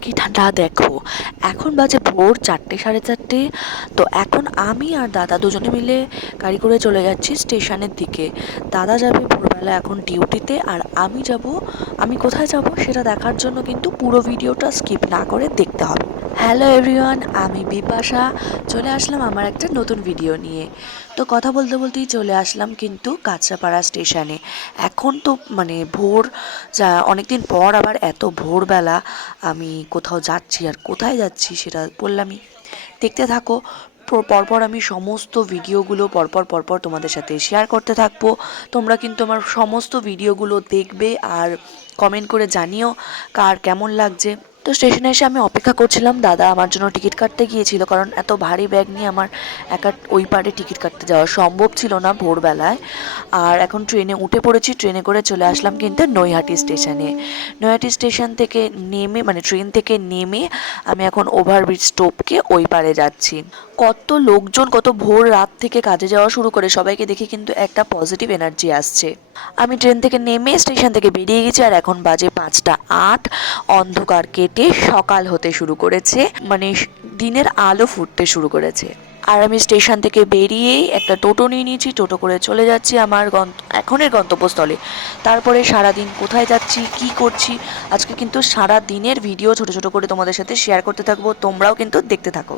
পাখিটা দেখো। এখন বাজে ভোর 4টে 4:30। তো এখন আমি আর দাদা দুজনে মিলে গাড়ি করে চলে যাচ্ছি স্টেশনের দিকে। দাদা যাবে ভোরবেলা এখন ডিউটিতে, আর আমি কোথায় যাব সেটা দেখার জন্য কিন্তু পুরো ভিডিওটা স্কিপ না করে দেখতে হবে। হ্যালো এভরিওয়ান, আমি বিপাশা। চলে আসলাম আমার একটা নতুন ভিডিও নিয়ে। তো কথা বলতে বলতেই চলে আসলাম কিন্তু কাঁচরাপাড়া স্টেশনে। এখন তো ভোর, অনেকদিন পর আবার এত ভোরবেলা আমি কোথাও যাচ্ছি, আর কোথায় যাচ্ছি সেটা বললামই। দেখতে থাকো। পরপর আমি সমস্ত ভিডিওগুলো পরপর তোমাদের সাথে শেয়ার করতে থাকবো। তোমরা কিন্তু আমার সমস্ত ভিডিওগুলো দেখবে আর কমেন্ট করে জানিও কার কেমন লাগছে। তো স্টেশনে এসে আমি অপেক্ষা করছিলাম, দাদা আমার জন্য টিকিট কাটতে গিয়েছিল, কারণ এত ভারী ব্যাগ নিয়ে আমার একা ওই পারে টিকিট কাটতে যাওয়া সম্ভব ছিল না ভোরবেলায়। আর এখন ট্রেনে উঠে পড়েছি, ট্রেনে করে চলে আসলাম কিন্তু নৈহাটি স্টেশনে। নৈহাটি স্টেশন থেকে নেমে ট্রেন থেকে নেমে আমি এখন ওভারব্রিজ স্টপকে ওই পারে যাচ্ছি। কত লোকজন, কত ভোর রাত থেকে কাজে যাওয়া শুরু করে, সবাইকে দেখে কিন্তু একটা পজিটিভ এনার্জি আসছে। আমি ট্রেন থেকে নেমে স্টেশন থেকে বেরিয়ে গেছি, আর এখন বাজে 5টা 8। অন্ধকার কেটে সকাল হতে শুরু করেছে, দিনের আলো ফুটতে শুরু করেছে। আর আমি স্টেশন থেকে বেরিয়েই একটা টোটো নিয়ে নিয়েছি, টোটো করে চলে যাচ্ছি আমার এখনের গন্তব্যস্থলে। তারপরে সারাদিন কোথায় যাচ্ছি, কি করছি, আজকে কিন্তু সারা দিনের ভিডিও ছোট ছোট করে তোমাদের সাথে শেয়ার করতে থাকবো, তোমরাও কিন্তু দেখতে থাকো।